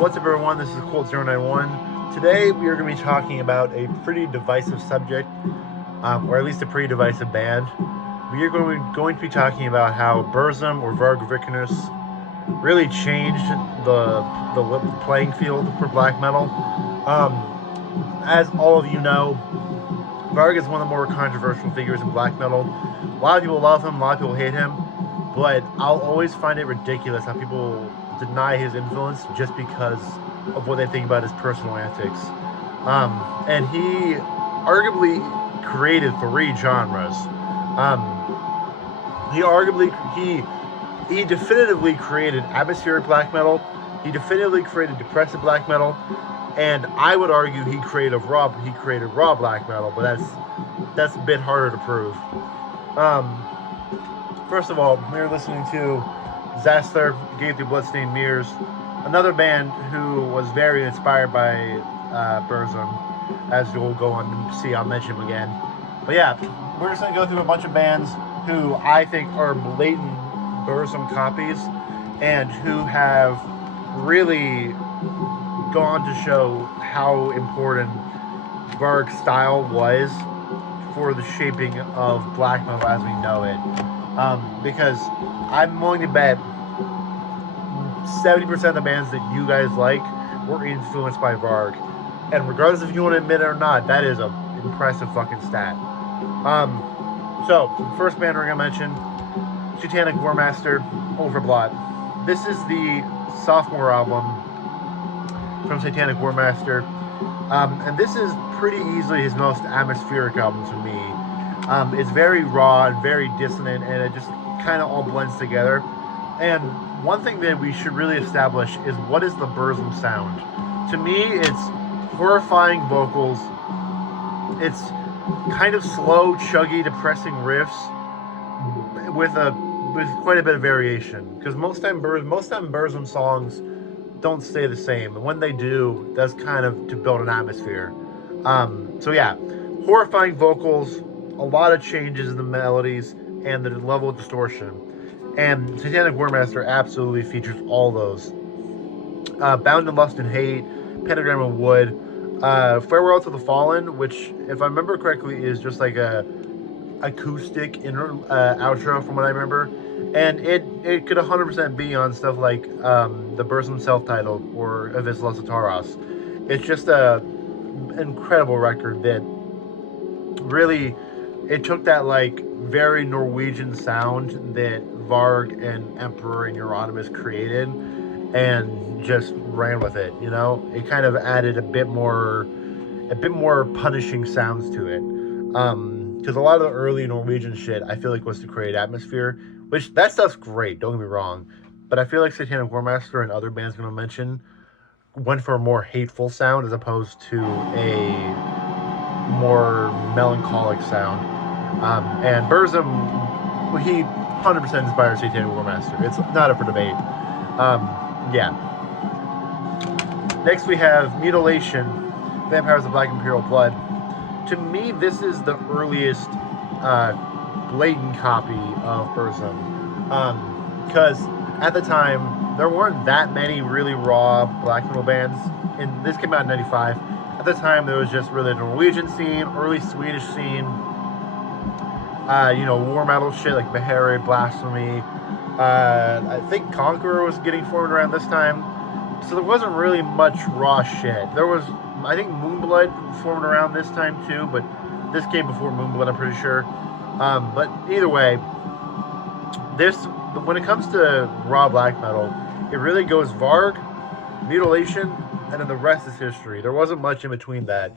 What's up, everyone? This is Colt091. Today, we are going to be talking about a pretty divisive subject, or at least a pretty divisive band. We are going to be talking about how Burzum or Varg Vikernes really changed the playing field for black metal. As all of you know, Varg is one of the more controversial figures in black metal. A lot of people love him, a lot of people hate him, but I'll always find it ridiculous how people deny his influence just because of what they think about his personal antics. And he arguably created three genres. He definitively created atmospheric black metal. He definitively created depressive black metal, and I would argue he created raw black metal, but that's a bit harder to prove. First of all, we're listening to Zaster, Gave Through Bloodstained Mirrors, another band who was very inspired by Burzum, as you'll go on and see. I'll mention him again. But yeah, we're just going to go through a bunch of bands who I think are blatant Burzum copies and who have really gone to show how important Varg's style was for the shaping of black metal as we know it. Because I'm willing to bet 70% of the bands that you guys like were influenced by Varg. And regardless if you want to admit it or not, that is an impressive fucking stat. So, the first band we're going to mention, Satanic Warmaster, Overblot. This is the sophomore album from Satanic Warmaster. And this is pretty easily his most atmospheric album to me. It's very raw and very dissonant, and it just kind of all blends together. And one thing that we should really establish is what is the Burzum sound. To me, it's horrifying vocals. It's kind of slow, chuggy, depressing riffs with quite a bit of variation. Because most time Burzum songs don't stay the same, and when they do, that's kind of to build an atmosphere. So yeah, horrifying vocals, a lot of changes in the melodies and the level of distortion. And Satanic Warmaster absolutely features all those. Bound in Lust and Hate, Pentagram of Wood, Farewell to the Fallen, which, if I remember correctly, is just like a acoustic outro from what I remember. And it could 100% be on stuff like the Burzum self-titled or Avis Taros. It's just a incredible record that really, it took that like very Norwegian sound that Varg and Emperor and Euronymous created and just ran with it. You know, it kind of added a bit more punishing sounds to it. Because a lot of the early Norwegian shit I feel like was to create atmosphere, which that stuff's great, don't get me wrong, but I feel like Satanic Warmaster and other bands I'm going to mention went for a more hateful sound as opposed to a more melancholic sound. And Burzum, he 100% inspired Satanic Warmaster. It's not up for debate. Yeah. Next we have Mutilation, Vampires of Black Imperial Blood. To me, this is the earliest blatant copy of Burzum. Because at the time, there weren't that many really raw black metal bands. And this came out in 95. At the time, there was just really the Norwegian scene, early Swedish scene, war metal shit like Behere, Blasphemy. I think Conqueror was getting formed around this time. So there wasn't really much raw shit. There was, I think Moonblood formed around this time too, but this came before Moonblood, I'm pretty sure. But either way, when it comes to raw black metal, it really goes Varg, Mutilation, and then the rest is history. There wasn't much in between that.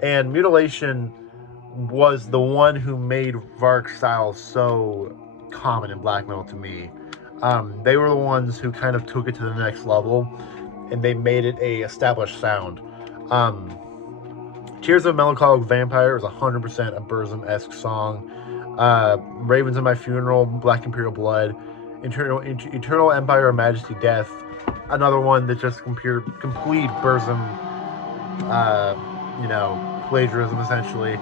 And Mutilation was the one who made Varg's style so common in black metal to me. They were the ones who kind of took it to the next level, and they made it a established sound. Tears of a Melancholic Vampire is 100% a Burzum-esque song. Ravens in My Funeral, Black Imperial Blood, Eternal Empire of Majesty Death, another one that's just complete Burzum, plagiarism essentially.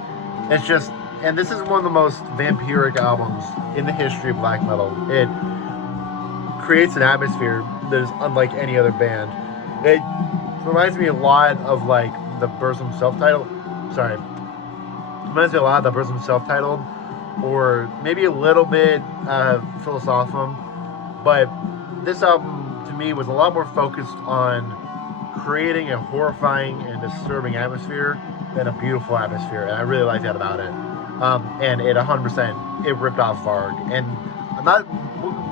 It's just, and this is one of the most vampiric albums in the history of black metal. It creates an atmosphere that is unlike any other band. reminds me a lot of like the Burzum self-titled. Sorry, reminds me a lot of the Burzum self-titled, or maybe a little bit Philosophum. But this album to me was a lot more focused on creating a horrifying and disturbing atmosphere than a beautiful atmosphere, and I really like that about it. And it 100% it ripped off Varg, and I'm not.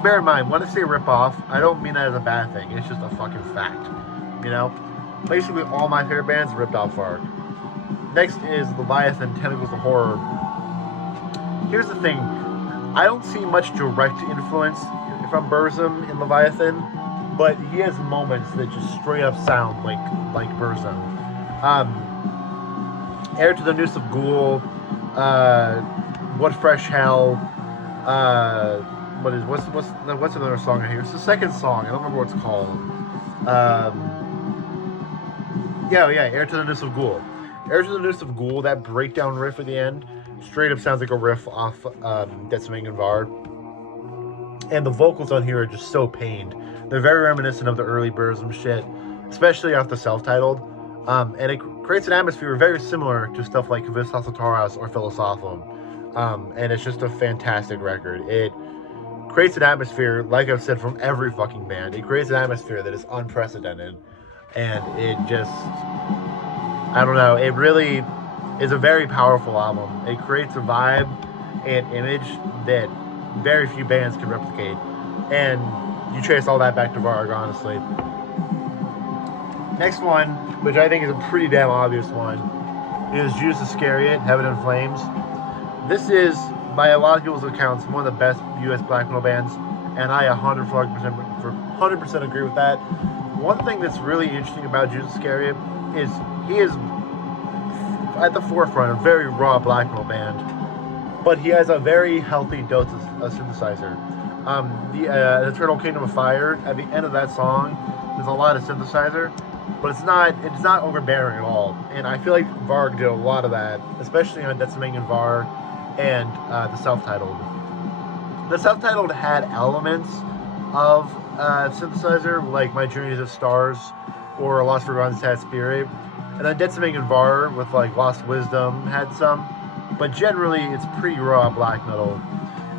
Bear in mind, when I say rip off, I don't mean that as a bad thing. It's just a fucking fact, you know. Basically, all my favorite bands ripped off Varg. Next is Leviathan, Tentacles of Horror. Here's the thing, I don't see much direct influence from Burzum in Leviathan, but he has moments that just straight up sound like Burzum. Heir to the Noose of Ghoul, What Fresh Hell, what's another song I hear? It's the second song. I don't remember what it's called. Heir to the Noose of Ghoul. Heir to the Noose of Ghoul, that breakdown riff at the end, straight up sounds like a riff off Detzming and Var. And the vocals on here are just so pained. They're very reminiscent of the early Burzum shit, especially off the self-titled. And it creates an atmosphere very similar to stuff like Vis Taras or Philosophum. And it's just a fantastic record. It creates an atmosphere, like I've said, from every fucking band. It creates an atmosphere that is unprecedented. And it just, I don't know, it really is a very powerful album. It creates a vibe and image that very few bands can replicate. And you trace all that back to Varg, honestly. Next one, which I think is a pretty damn obvious one, is Judas Iscariot, Heaven in Flames. This is, by a lot of people's accounts, one of the best US black metal bands, and I 100% agree with that. One thing that's really interesting about Judas Iscariot is he is at the forefront, a very raw black metal band, but he has a very healthy dose of synthesizer. The Eternal Kingdom of Fire, at the end of that song, there's a lot of synthesizer, but it's not overbearing at all. And I feel like Varg did a lot of that, especially on Detzming and Var and the self-titled. The self-titled had elements of synthesizer, like My Journey to the Stars or A Lost Forgotten Sad Spirit. And then Detzming and Var with like Lost Wisdom had some, but generally it's pretty raw black metal.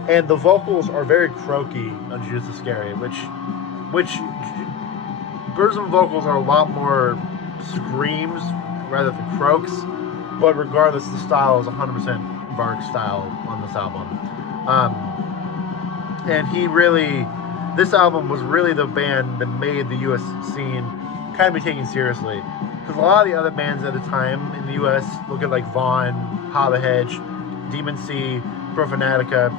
And the vocals are very croaky on Judas Iscariot, which Burzum vocals are a lot more screams rather than croaks, but regardless, the style is 100% Varg style on this album. And this album was really the band that made the US scene kind of be taken seriously. Because a lot of the other bands at the time in the US, look at like Vaughn, Hava Hedge, Demon Sea, Profanatica,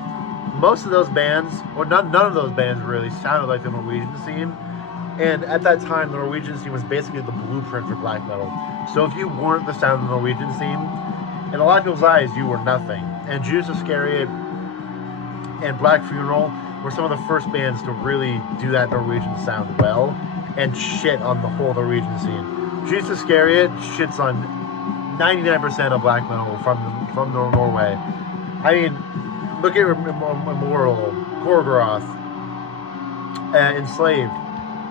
most of those bands, or none of those bands really sounded like the Norwegian scene. And at that time, the Norwegian scene was basically the blueprint for black metal. So if you weren't the sound of the Norwegian scene, in a lot of people's eyes, you were nothing. And Judas Iscariot and Black Funeral were some of the first bands to really do that Norwegian sound well and shit on the whole Norwegian scene. Judas Iscariot shits on 99% of black metal from Norway. I mean, look at Immoral, Gorgoroth, Enslaved.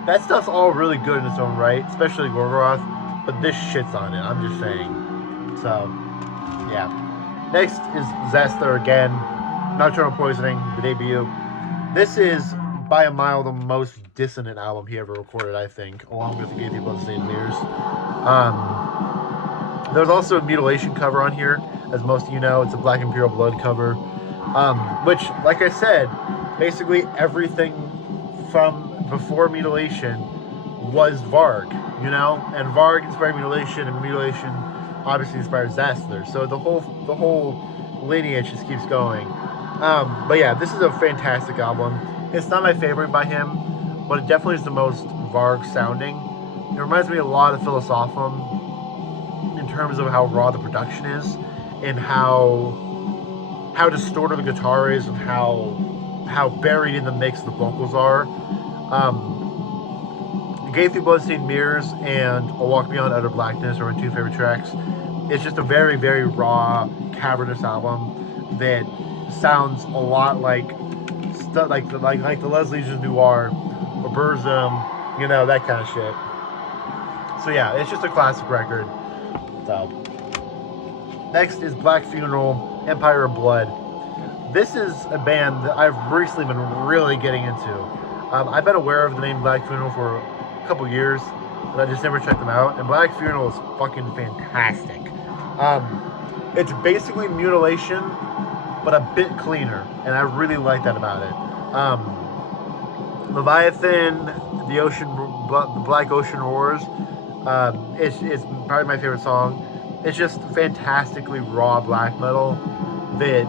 That stuff's all really good in its own right, especially Gorgoroth, but this shits on it, I'm just saying. So, yeah. Next is Zester again, Nocturnal Poisoning, the debut. This is, by a mile, the most dissonant album he ever recorded, I think, along with the Gay People of St. Lears. There's also a Mutilation cover on here, as most of you know. It's a Black Imperial Blood cover, which, like I said, basically everything from before Mutilation was Varg, you know? And Varg inspired Mutilation, and Mutilation obviously inspired Zastler. So the whole lineage just keeps going. But yeah, this is a fantastic album. It's not my favorite by him, but it definitely is the most Varg sounding. It reminds me a lot of Philosophum in terms of how raw the production is, and how distorted the guitar is, and how buried in the mix the vocals are. Gave Through Bloodstained Mirrors and A Walk Beyond Utter Blackness are my two favorite tracks. It's just a very, very raw, cavernous album that sounds a lot like stuff like the Leslies of Noir or Burzum, you know, that kind of shit. So yeah, it's just a classic record. So next is Black Funeral, Empire of Blood. This is a band that I've recently been really getting into. I've been aware of the name Black Funeral for a couple years, but I just never checked them out. And Black Funeral is fucking fantastic. It's basically Mutilation, but a bit cleaner, and I really like that about it. Leviathan, the Black Ocean Roars. It's probably my favorite song. It's just fantastically raw black metal that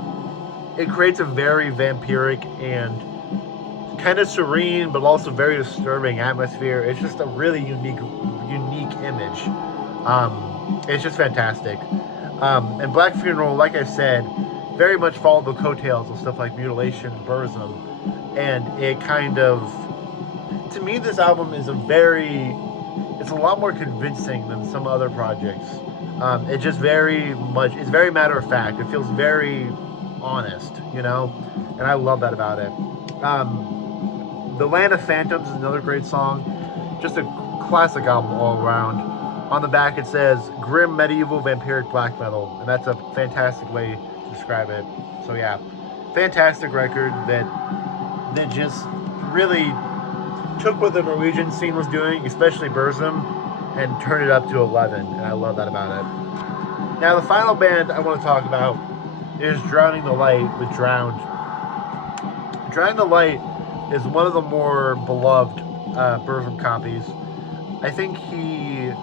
it creates a very vampiric and kind of serene, but also very disturbing atmosphere. It's just a really unique image. It's just fantastic. And Black Funeral, like I said, very much followed the coattails of stuff like Mutilation, Burzum, and it kind of, to me, this album is it's a lot more convincing than some other projects. It's just it's very matter of fact. It feels very honest, you know, and I love that about it. The Land of Phantoms is another great song. Just a classic album all around. On the back it says grim medieval vampiric black metal, and that's a fantastic way to describe it. So yeah, fantastic record that just really took what the Norwegian scene was doing, especially Burzum, and turned it up to 11, and I love that about it. Now the final band I want to talk about is Drowning the Light with Drowned. Drowning the Light is one of the more beloved Burzum copies. I think he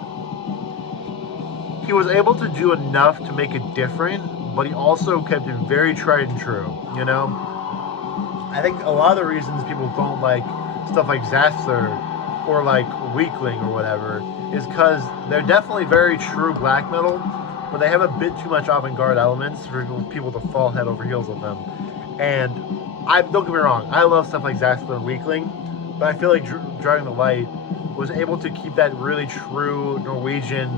was able to do enough to make it different, but he also kept it very tried and true, you know? I think a lot of the reasons people don't like stuff like Zaster or like Weakling or whatever is because they're definitely very true black metal, but they have a bit too much avant-garde elements for people to fall head over heels with them. And don't get me wrong, I love stuff like Zaster and Weakling, but I feel like Driving the Light was able to keep that really true Norwegian,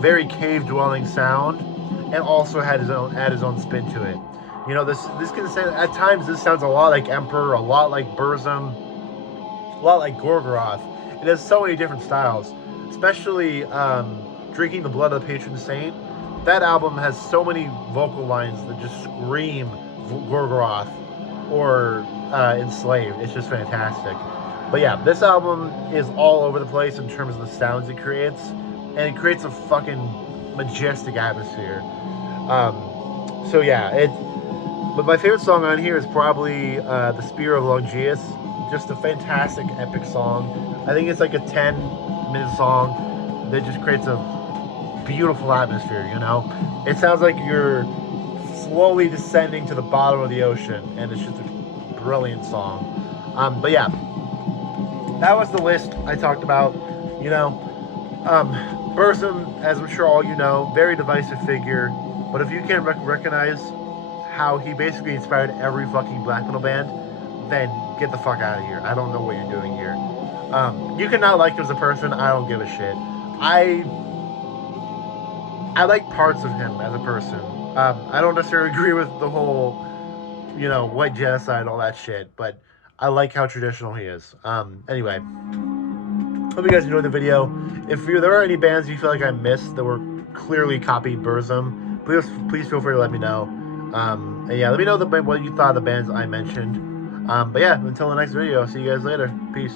very cave-dwelling sound, and also add his own spin to it. You know, this can sound, at times this sounds a lot like Emperor, a lot like Burzum, a lot like Gorgoroth. It has so many different styles, especially Drinking the Blood of the Patron Saint. That album has so many vocal lines that just scream Gorgoroth or Enslaved. It's just fantastic. But yeah, this album is all over the place in terms of the sounds it creates, and it creates a fucking majestic atmosphere. So yeah, but my favorite song on here is probably The Spear of Longius. Just a fantastic, epic song. I think it's like a 10-minute song that just creates a beautiful atmosphere, you know? It sounds like you're slowly descending to the bottom of the ocean, and it's just a brilliant song. But yeah, that was the list I talked about, you know. Burzum, as I'm sure all you know, very divisive figure, but if you can't recognize how he basically inspired every fucking black metal band, then get the fuck out of here. I don't know what you're doing here. You can not like him as a person, I don't give a shit. I like parts of him as a person. I don't necessarily agree with the whole, you know, white genocide, all that shit, but I like how traditional he is. Anyway, hope you guys enjoyed the video. If there are any bands you feel like I missed that were clearly copied Burzum, please feel free to let me know. And yeah, let me know what you thought of the bands I mentioned. But yeah, until the next video, I'll see you guys later. Peace.